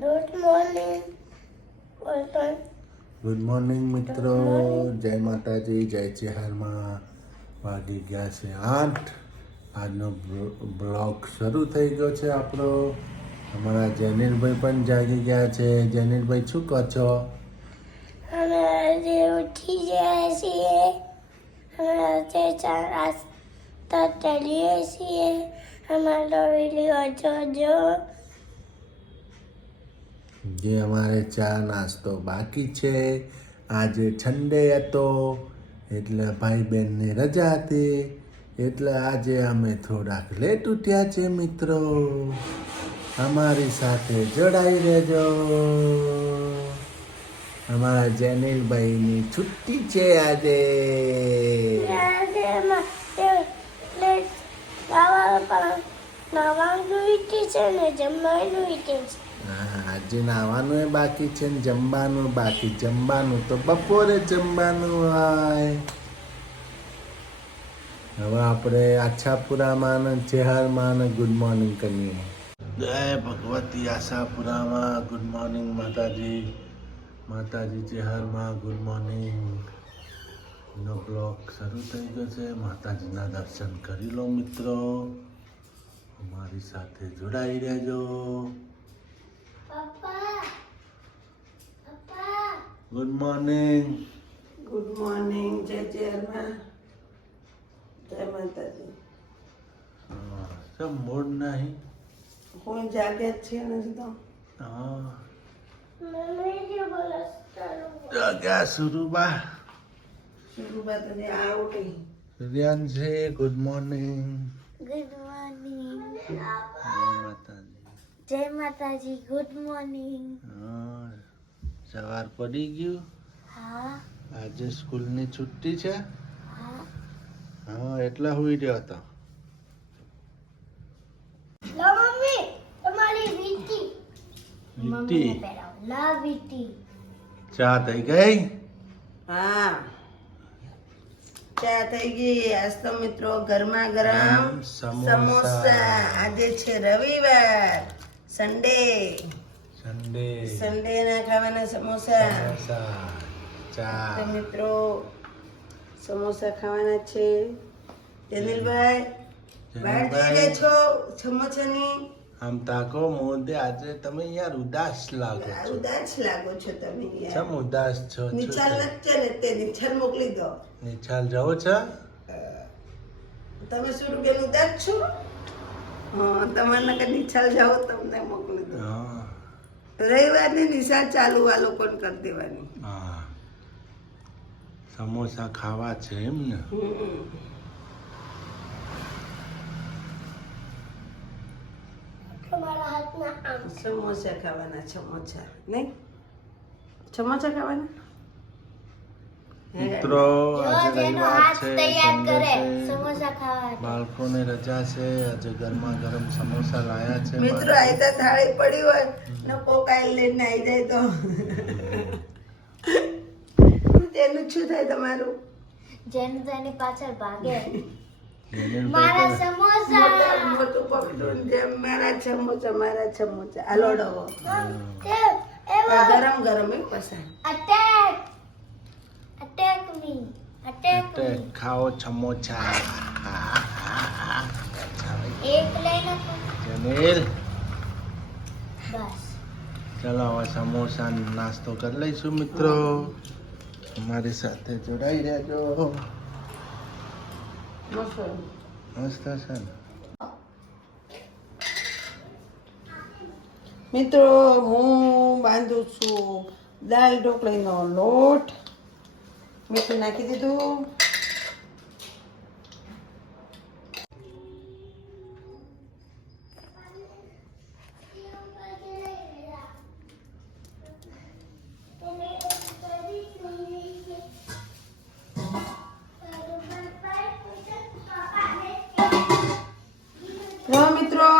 Good morning. Good morning મિત્રો, જય માતાજી, જય ચેહરમાં. વાગી ગયા છે 8. આજનો બ્લોગ શરૂ થઈ ગયો છે આપણો. અમારા જેનિલભાઈ પણ જાગી ગયા છે. જેનિલભાઈ શું કહો છો? અમે આજે ઉઠી ગયા છીએ. અમે આજે ચા નાસ્તો કરીએ છીએ. અમારો વિડીયો જોજો. જે અમારે ચા નાસ્તો બાકી છે. આજે સન્ડે હતો એટલે ભાઈ બહેનની રજા હતી, એટલે આજે અમે થોડાક લેટ ઉઠ્યા છે મિત્રો. અમારી સાથે જોડાઈ રહેજો. અમારા જેનિલભાઈની છુટ્ટી છે આજે. નાવાનું ઈટી છે ને જમવાનું ઈટી છે. હા, આજે નાવાનું એ બાકી છે ને જમવાનું બાકી. જમવાનું તો બપોરે જમવાનું હોય. હવે આપણે આશાપુરામાં ને ચેહરમાં ગુડ મોર્નિંગ કરીએ. જય ભગવતી આશાપુરામાં ગુડ મોર્નિંગ માતાજી. માતાજી ચેહરમાં ગુડ મોર્નિંગ. નો બ્લોગ શરૂ થઈ ગયો છે. માતાજીના દર્શન કરી લો મિત્રો. અમારી સાથે જોડાઈ રહેજો. Good morning. Good morning. જય ચેરમાં. જય માતાજી. સબ મૂડ નહીં. હું જાગે જ છે નથી તો. હા, મમ્મી જે બોલો ચાલો. જાગ્યા સુરુબા. શુરુઆત ને આવડી. સૂર્યાંશે ગુડ મોર્નિંગ. Good morning. જય માતાજી. જય માતાજી. Good morning. હા, સવાર પડી ગયું. હા આજે સ્કૂલની છુટ્ટી છે. હા. હા, એટલા હુઈ રહ્યો હતો. લો મમ્મી તમારી વીટી. વીટી લા વીટી. ચા થઈ ગઈ. હા, ચા થઈ ગઈ. આજ તો મિત્રો ગરમા ગરમ સમોસા. આજે છે રવિવાર, સન્ડે. સન્ડે ના ખાવાના સમોસા. સમોસા, ચા. તો મિત્રો સમોસા ખાવાના છે. જનિલભાઈ બહાર જઈ રહ્યા છો સમોસાની? આમ તાકો મોદે, આજે તમે યાર ઉદાસ લાગો છો. ઉદાસ લાગો છો તમે યાર. સમ ઉદાસ છો. નિશાલ વચ્ચે ને તે નિશાલ મોકલી દો. નિશાલ જાઓ છો? તમે શું બેન ઉદાસ છો? હા, તમારે નકર નિશાલ જાઓ તમને મોકલી દો. હા. રવિવારની નિશાળ ચાલુ આ લોકોને કરી દેવાની. હા, સમોસા ખાવા છે એમ ને? તમારા હાથના આમ. સમોસા ખાવાના. સમોસા નહીં, સમોસા ખાવાના. મિત્રો આજે રવિવાર છે, સન્ડે છે, સમોસા ખાવા. બાળકોને રજા છે. આજે ગરમા ગરમ સમોસા લાયા છે. મિત્રો આયતા થાળી પડી હોય ને કોક આઈ લઈને આવી જાય તો તેનું શું થાય તમારું? જેનું તેની પાછળ ભાગે. જેનિલભાઈ મારા પણ સમોસા. મોટું પકડું જેમ મારા સમોસા, મારા સમોસા. હાલો ડવો ગરમ ગરમ એક પસંદ. અટેક અટેક મી અટેક અટેક ખાઓ સમોસા. એક લઈને જમીલ, બસ. ચલો હવે સમોસા નાસ્તો કરી લઈશું મિત્રો. અમારી સાથે જોડાઈ રહેજો. મસ્ત છે ને? મિત્રો હું બાંધું છું દાલ ઢોકળીનો લોટ. મીઠું નાખી દીધું. મિત્રો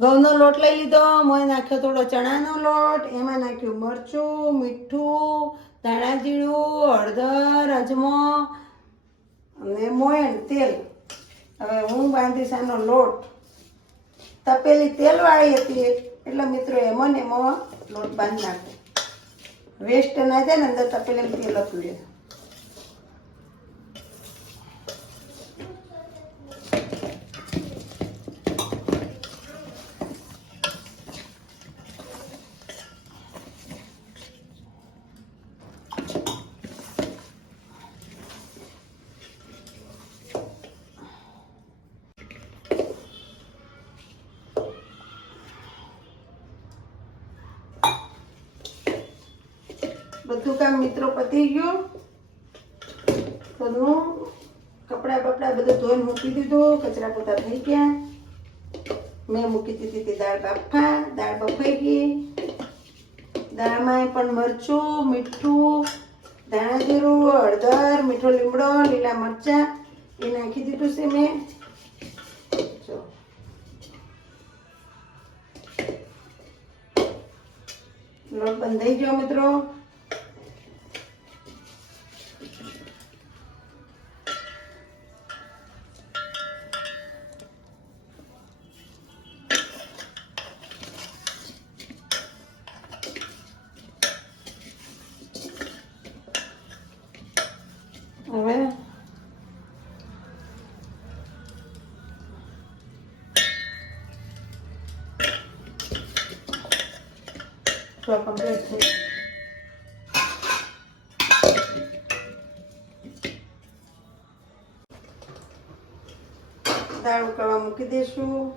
ઘઉંનો લોટ લઈ લીધો. મોય નાખ્યો થોડો ચણાનો લોટ. એમાં નાખ્યું મરચું, મીઠું, ધાણા જીરું, હળદર, અજમો અને મોયણ તેલ. હવે હું બાંધીશ આનો લોટ. તપેલી તેલવાળી હતી એટલે મિત્રો એમાં ને એમાં લોટ બાંધી નાખો, વેસ્ટ ના જાય ને, અંદર તપેલી તેલ હતું લે. બધું કામ મિત્રો પતી ગયું. બધું કપડા બપડા બધું ધોઈને મૂકી દીધું, કચરા પોતા થઈ ગયા. મેં મૂકી દીધી હતી દાળ બાફા, દાળ બફાઈ ગઈ. દાળમાં પણ મરચું, મીઠું, ધાણા જીરું, હળદર, મીઠો લીમડો, લીલા મરચાં એ નાખી દીધું છે મેં. જો લોટ બંધાઈ ગયો મિત્રો. હવે તો કમ્પ્લીટ થઈ. દાળ ઉકળવા મૂકી દઈશું.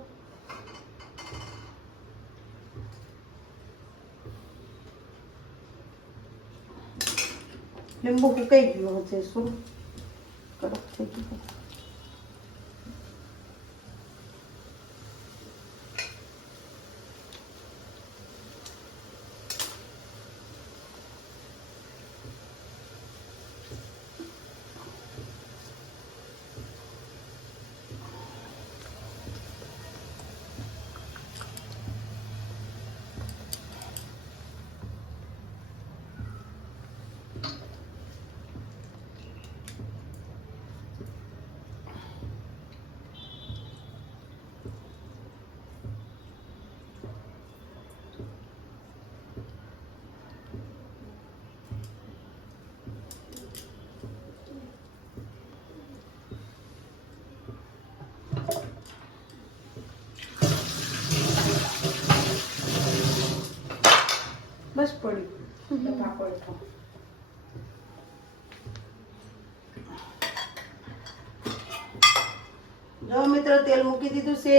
લીંબુ સુકાઈ ગયું છે, શું કડક થઈ ગયું. બસ પડ્યું પાપડ. જો મિત્રો તેલ મૂકી દીધું છે.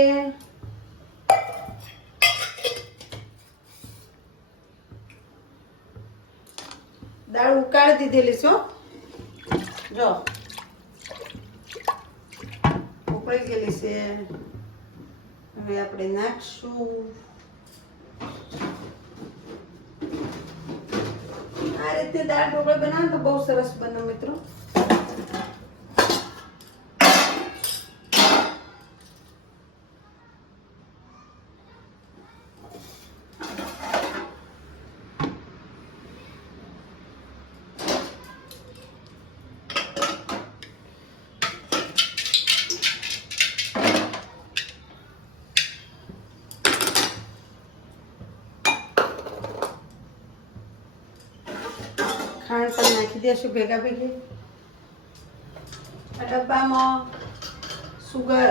દાળ ઉકાળી દીધેલી છો, જો ઉકળી ગયેલી છે. હવે આપણે નાખશું. આ રીતે દાળ ઢોકળી બનાવો તો બહુ સરસ બને મિત્રો. ખાંડ પણ નાખી દઈશું ભેગા ભેગી. આ ડબ્બામાં સુગર,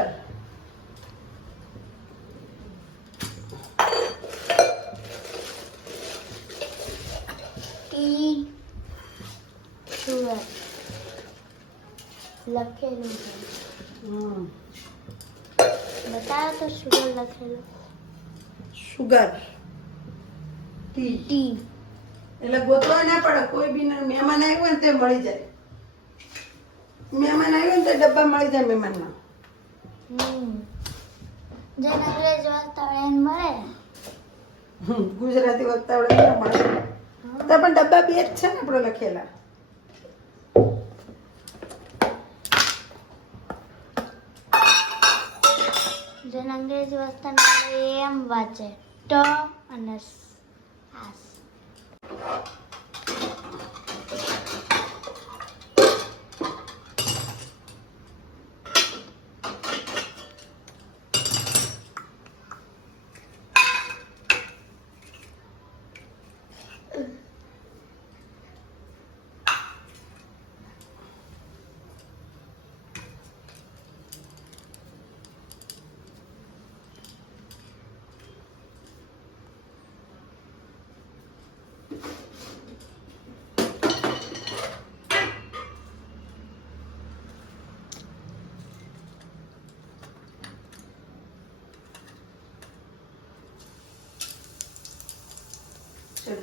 ટી, સુગર લખેલું છે. બતાવો તો સુગર લખેલું. Sugar T. ટી એટલે ગોતવા ના પડે. કોઈ બી મહેમાન આવ્યું હોય ને તે મળી જાય. મહેમાન આવ્યું ને તે ડબ્બા મળી જાય મહેમાનના. જેને અંગ્રેજ વાંચતા એને મળે. ગુજરાતી વાંચતા આવડે એને મળે. તો પણ ડબ્બા બે જ છે ને આપણે લખેલા. જેને અંગ્રેજી વાંચતા ના આવડે એ એમ વાંચે ટ અને આસ.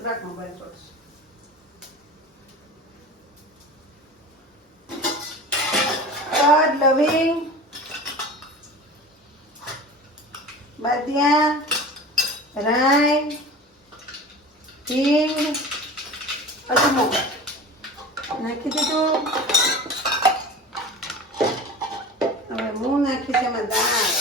રાખ મોબાઈલ પડશે. તજ, લવિંગ, બાદિયા, રાઈ, હિંગ, અજમો નાખી દીધું. હવે હું નાખીશ એમાં દાળ.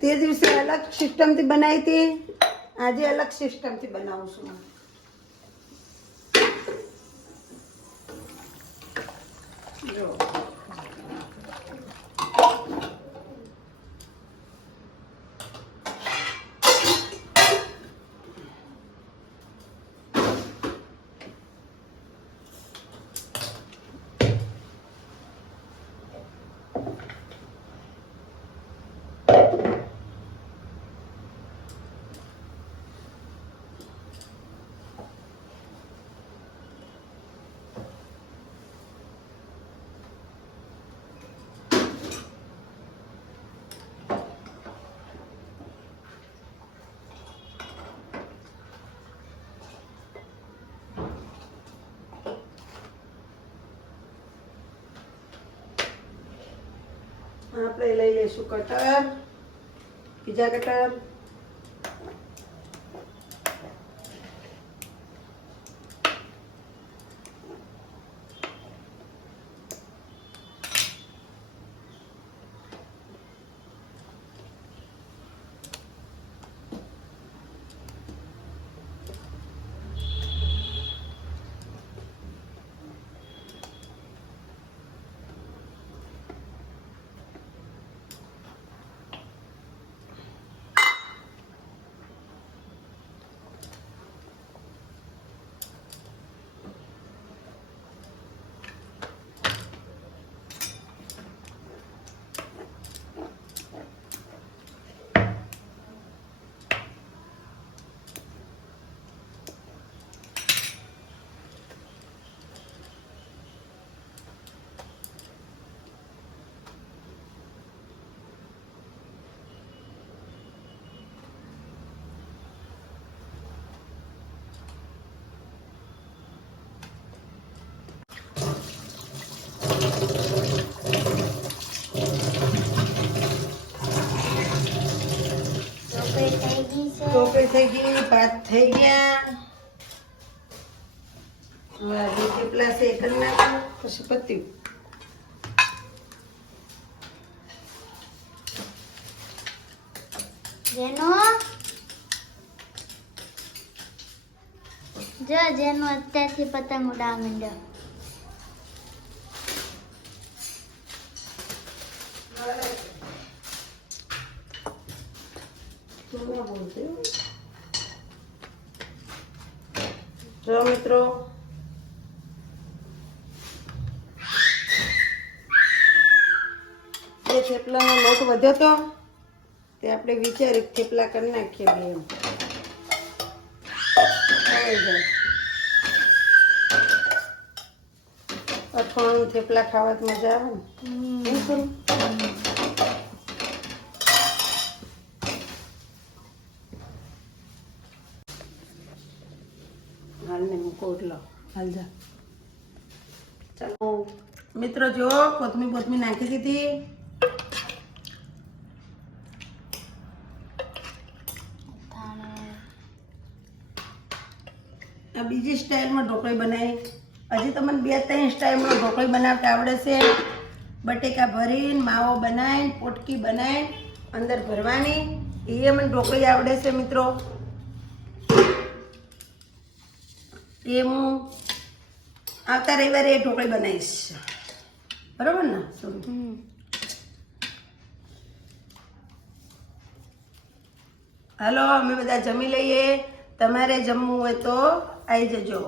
તે દિવસે અલગ સિસ્ટમથી બનાવી હતી, આજે અલગ સિસ્ટમથી બનાવું છું. જો આપણે લઈ લઈશું કટર, બીજા કટર. ટોપી થઈ ગઈ, ભાત થઈ ગયા. હવે આ બે થેપલા છે એ કરી નાખું, પછી પત્યું. જેનો અત્યારથી પતંગ ઉડાવવા માંડ્યો. જો મિત્રો, જે થેપલાનો લોટ વધ્યો તો તે આપણે વિચારી થેપલા કરી નાખીએ બે એમ. અઠવાડિયું થેપલા ખાવા મજા આવે ને. એમ કરું. હાલને મૂકો એટલો હાલ જા. ચાલો મિત્રો, જો કોથમીર નાખી દીધી. આ બીજી સ્ટાઇલમાં ઢોકળી બનાવી. હજી તમને 2-3 સ્ટાઇલમાં ઢોકળી બનાવતા આવડે છે. બટેકા ભરીને માવો બનાવીને પોટકી બનાવીને અંદર ભરવાની, એ મને ઢોકળી આવડે છે મિત્રો. એ હું આવતા રવિવારે એ ઢોકળી બનાવીશ, બરાબર ને? હાલો અમે બધા જમી લઈએ. તમારે જમવું હોય તો આવી જજો.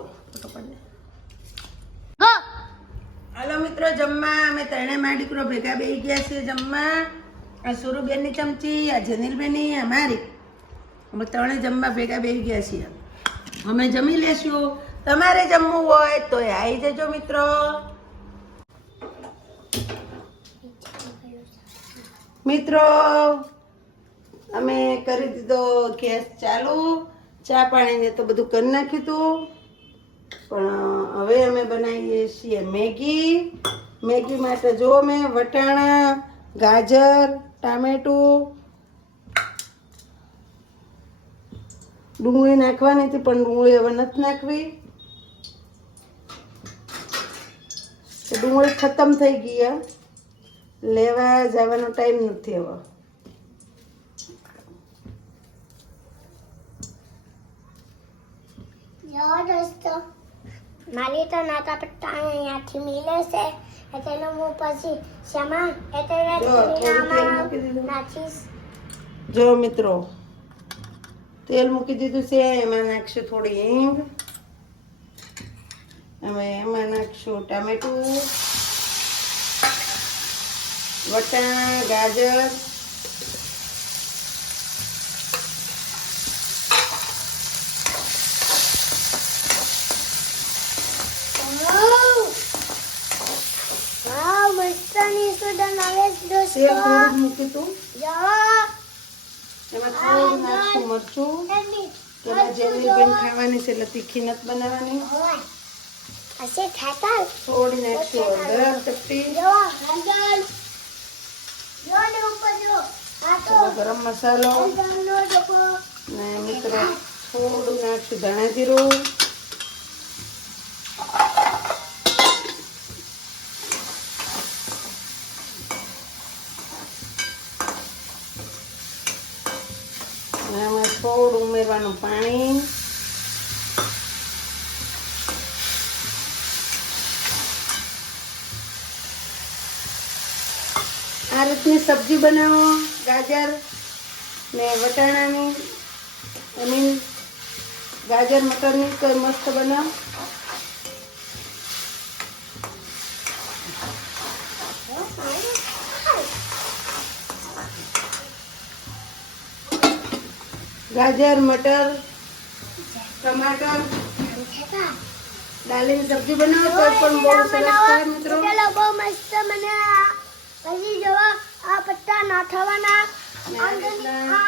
હાલો મિત્રો, જમવા અમે ત્રણે માં દીકરો ભેગા બેસી ગયા છીએ જમવા. આ સુરુબેનની ચમચી, આ જનીલબેનની, આ મારી, અમે ત્રણે જમવા ભેગા બેસી ગયા છીએ. અમે જમી લેશું. તમારે જમવું હોય તો આવી જજો મિત્રો. મિત્રો અમે કરી દીધો ગેસ ચાલુ, ચા પાણીને તો બધું કરી નાખ્યું હતું, પણ હવે અમે બનાવીએ છીએ મેગી. મેગી માટે જો મેં વટાણા, ગાજર, ટામેટું, ડુંગળી નાખવાની હતી પણ ડુંગળી હવે નથી નાખવી, ડુંગળી ખતમ થઈ ગઈ, લેવા જવાનો ટાઈમ નથી હવે. દોસ્તો મારી તો નાતા પટ્ટા અહીંયાથી મિલે છે એટલે હું પછી શમા એટલે નાખીશ. જો મિત્રો તેલ મૂકી દીધું છે, એમાં નાખશું થોડી હિંગ, અમે એમાં નાખશું ટામેટું, વટાણા, ગાજર, વાવ મસ્તની સુગંધ આવે છે તેલ દોસ્તો. થોડું મૂક્યું હતું, જો એમાં થોડું નાખશું મરચું, તેમાં જેલી ખાવાની છે એટલે તીખી નથી બનાવવાની. અસે ખાતા થોડી નાખશું હળદર ચપટી, જો હળદર જો ને ઉપર જો આ તો થોડો ગરમ મસાલો, હળદરનો ડબ્બો. ને મિત્રો થોડું નાખશું ધાણા જીરું, અને એમાં થોડું ઉમેરવાનું પાણી, આ રીતની સબ્જી બનાવો ગાજર ને વટાણાની, ગાજર મટરની તો મસ્ત બનાવો. ગાજર, મટર, ટમાટર ડાલીની સબ્જી બનાવો તો પણ બહુ સરસ થાય મિત્રો. પેલો બહુ મસ્ત મને પછી જો આ પત્તા નાખવાના ને આ રીતના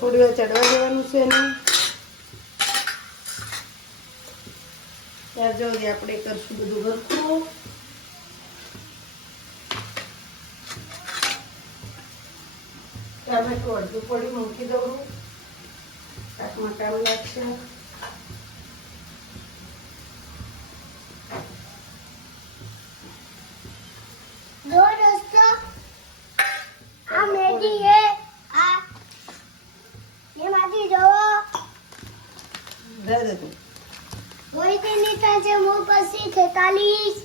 થોડી વાર ચડવા દેવાનું છે એને. ત્યાર જો આપણે કરશું બધું ભરખું. ટામેટું અડધું પડી મૂકી દઉં, શાકમાં કામ લાગશે. જો દોસ્તો આ મેગી હે આ એમાંથી જો રહે દે તું. ગોઈતી નીકળે છે હું પછી 43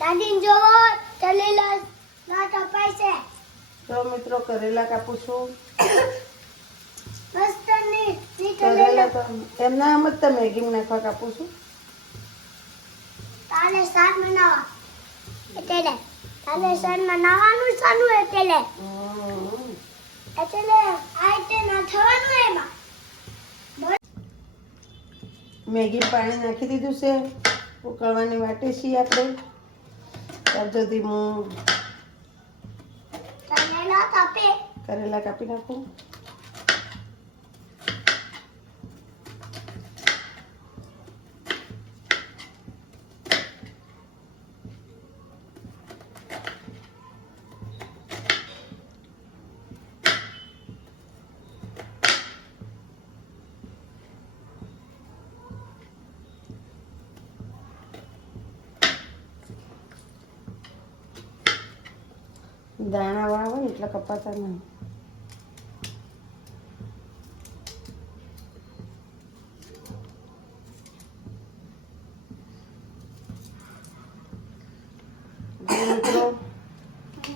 દાદી જોવો તલેલા ના ટપાય છે તો મિત્રો કરેલા કાપું છું. મસ્ત ની કરેલા તો એમના આમ જ તો મેગીમાં નાખવા કાપું છું. તાલે શાક બનાવવા એટલે તાલે શાક બનાવવાનું સાનું એટલે આ રીતે ના થવાનું એમાં મેગી પાણી નાખી દીધું છે, ઉકળવાની વાટે છીએ આપણે. ત્યાર સુધી હું તલેલા તાપે કરેલા કાપી નાખું. દાણા વાળા હોય ને એટલે કપાતા નહીં. મિત્રો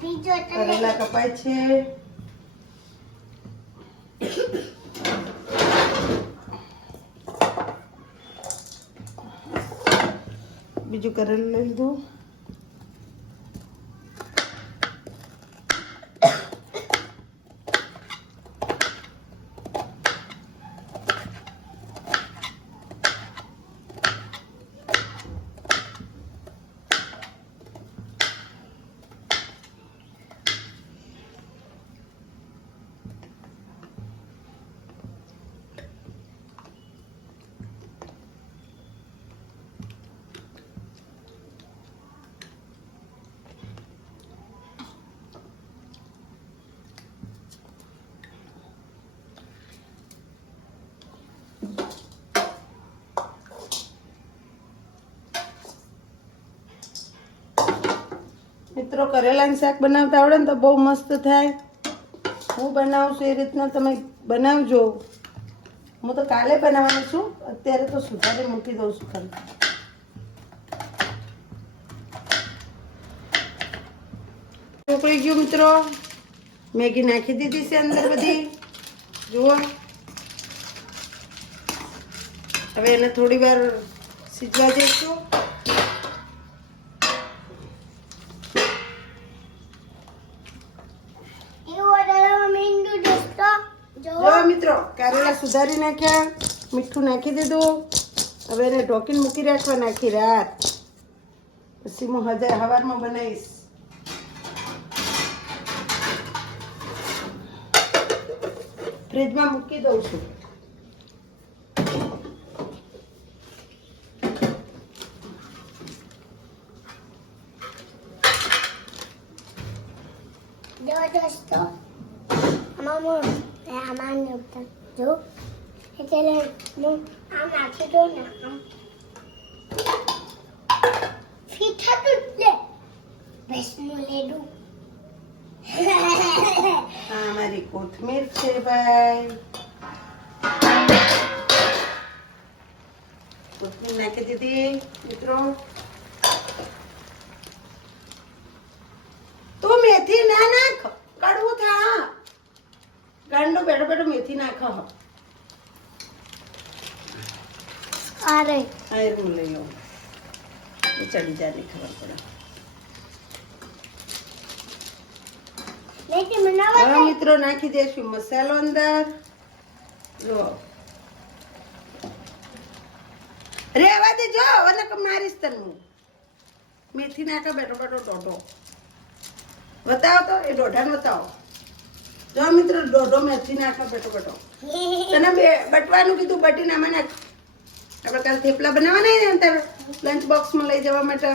બીજો કરેલા કપાય છે. બીજું કરેલું લઈ લીધું. મિત્રો કરેલાનું શાક બનાવતા આવડે ને તો બહુ મસ્ત થાય. હું બનાવું છું એ રીતના તમે બનાવજો. હું તો કાલે બનાવવાનું છું, અત્યારે તો સુધારી મૂકી દઉં છું ખાલી. ઉકળી ગયું મિત્રો. મેગી નાખી દીધી છે અંદર બધી. જુઓ, હવે એને થોડી વાર સીજવા દઈશું. જો મિત્રો, કારેલા સુધારી નાખ્યા, મીઠું નાખી દીધું. હવે એને ઢોકીને મૂકી રાખવા નાખી રાત. પછી હું સવારમાં બનાવીશ. ફ્રીજમાં મૂકી દઉં છું. દોસ્તો આમાં જો એટલે હું આમ નાખી દઉં ને આમ ફીઠા તૂટલે ભેંસનું લેડું. આ મારી કોથમીર છે ભાઈ. કોથમીર નાખી દીધી મિત્રો. તો મેથી ના નાખ, કડવું થા. ગાંડો બેઠો બેઠો મેથી નાખો. અરે આયરું લઈ આવો, ચડી જાય ખબર પડે. લેતી બનાવવા હવે મિત્રો નાખી દેશું મસાલો અંદર. જો રેવા દે, જો અને મારીશ તને હું. મેથી નાખો બેઠો બેઠો દોઢો. બતાવો તો એ દોઢાને બતાવો. જો મિત્રો દોઢો મેથી નાખો બેઠો બેઠો. તને બટવાનું કીધું, બટીને આમાં નાખ. આપણે કાલે થેપલા બનાવવાના ને તારે લંચ બોક્સમાં લઈ જવા માટે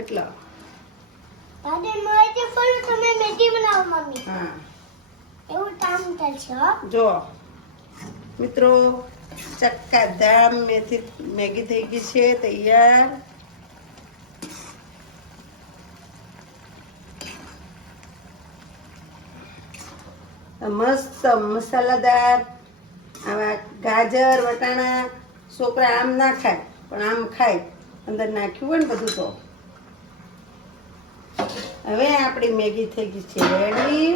એટલે. દાદી મારે જે બોલું તમે મેગી બનાવો મમ્મી. હા એવું કામ કરશે હો. જો મિત્રો, ચક્કાદામ મેગી થઈ ગઈ છે તૈયાર. મસ્ત મસાલાદાર. આવા ગાજર વટાણા છોકરા આમ ના ખાય પણ આમ ખાય. અંદર નાખ્યું હોય ને બધું. તો હવે આપણી મેગી થઈ ગઈ છે રેડી.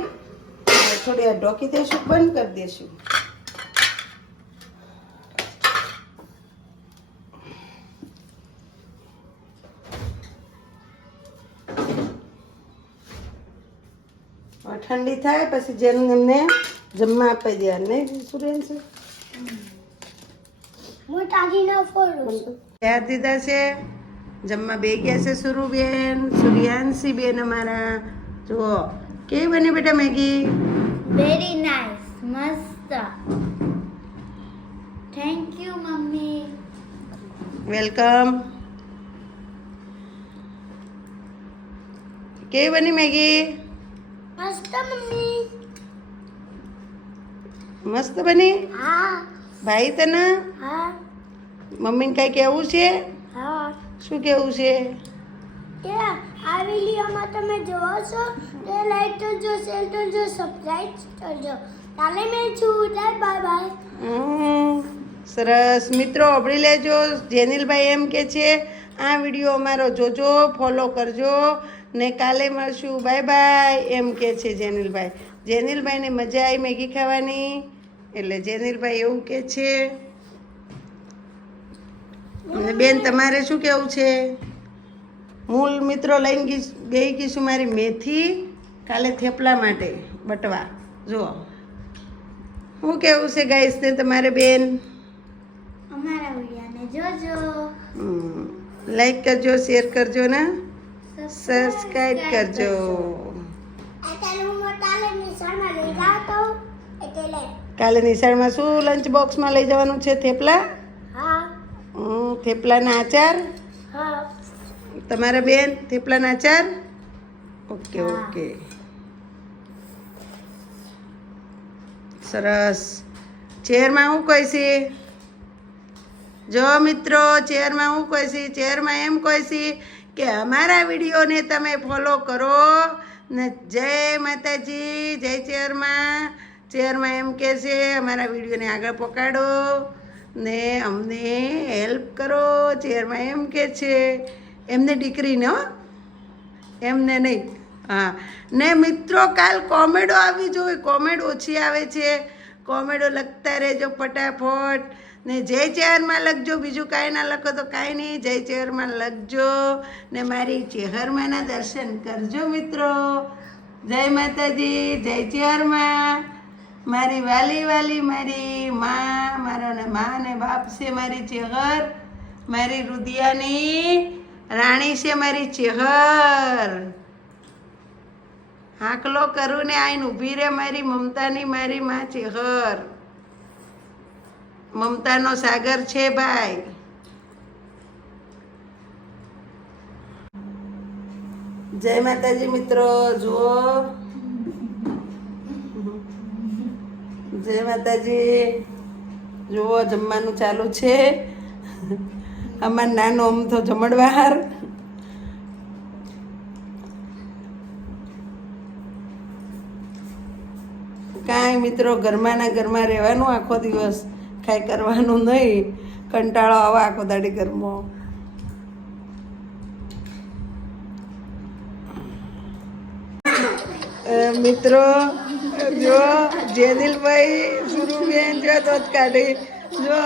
થોડી વાર ઢોકી દઈશું, બંધ કરી દઈશું. ઠંડી થાય પછી જેને એમને જમવા આપી દેવાનું. નહીં સુરેન છે? હું તાગીને ફોડું છું. તૈયાર દીધા છે. જમવા બે ગયા છે સુરુબેન, સૂર્યાંશી બેન અમારા. જુઓ કેવી બની બેટા મેગી. વેરી નાઇસ, મસ્ત. Thank you mummy. વેલકમ. કેવી બની મેગી? મસ્ત મમ્મી. મસ્ત બની. હા ભાઈ તને હા મમ્મીને કઈ કેવું છે? હા. શું કેવું છે? કે આ વિડીયોમાં તમે જોવો છો તે લાઈક કરજો, શેર કરજો, સબસ્ક્રાઇબ કરજો. કાલે મેં છું. Bye bye. સરસ મિત્રો, અભળી લેજો. જેનિલભાઈ એમ કે છે આ વિડીયો અમારો જોજો, ફોલો કરજો ને કાલે મળશું. બાય બાય એમ કે છે જેનિલભાઈ. જેનિલભાઈને મજા આવી મેગી ખાવાની એટલે જેનિલભાઈ એવું કે છે. અને બેન તમારે શું કેવું છે? મૂળ મિત્રો લઈને ગઈ બેહી ગઈશું મારી મેથી કાલે થેપલા માટે બટવા. જુઓ શું કેવું છે ગાઈસ ને તમારે બેન? અમારા વિડીયોને જોજો. લાઈક કરજો, શેર કરજો ને સબસ્ક્રાઇબ કરજો. અત્યારે હું કાલે નિશાળમાં લઈ જાઉં તો એટલે કાલે નિશાળમાં શું લંચ બોક્સમાં લઈ જવાનું છે? થેપલા. હા થેપલાના આચાર. હા તમારા બેન થેપલાના આચાર. ઓકે ઓકે સરસ. ચેરમાં હું કહે છે? જો મિત્રો, ચેરમાં હું કહે છે? ચેરમાં એમ કહે છે કે અમારા વિડીયોને તમે ફોલો કરો ને જય માતાજી, જય ચેરમાં. ચેરમાં એમ કે છે અમારા વિડીયોને આગળ પકડો ને અમને હેલ્પ કરો. ચેરમાં એમ કે છે એમને દીકરીને હો, એમને નહીં. હા ને મિત્રો, કાલ કોમેડો આવી જોઈએ, કોમેડ ઓછી આવે છે. કોમેડો લખતા રહેજો ફટાફટ ને જય ચેરમાં લખજો. બીજું કાંઈ ના લખો તો કાંઈ નહીં, જય ચેરમાં લખજો ને મારી ચેહરમાના દર્શન કરજો મિત્રો. જય માતાજી, જય ચેરમાં. મારી વાલી વાલી મારી માં, મારા ને મા ને બાપ છે મારી ચેહર. મારી રુદિયાની રાણી છે મારી ચેહર. હાકલો કરું ને આઈને ઊભી રે મારી મમતાની મારી માં ચેહર. મમતાનો સાગર છે ભાઈ. જય માતાજી મિત્રો. જુઓ, જય માતાજી. જુઓ જમવાનું ચાલુ છે. અમાર નાનો આમ તો જમણવાર. કાંઈ મિત્રો, ઘરમાંના ઘરમાં રહેવાનું આખો દિવસ, કાંઈ કરવાનું નહીં. કંટાળો આવે આખો દાડી ઘરમાં. મિત્રો જો જેદિલભાઈ સુરુબેન જો દોત કાઢી, જો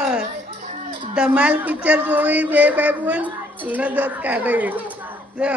ધમાલ પિક્ચર જોઈ બે ભાઈ બોન દોત કાઢી. જો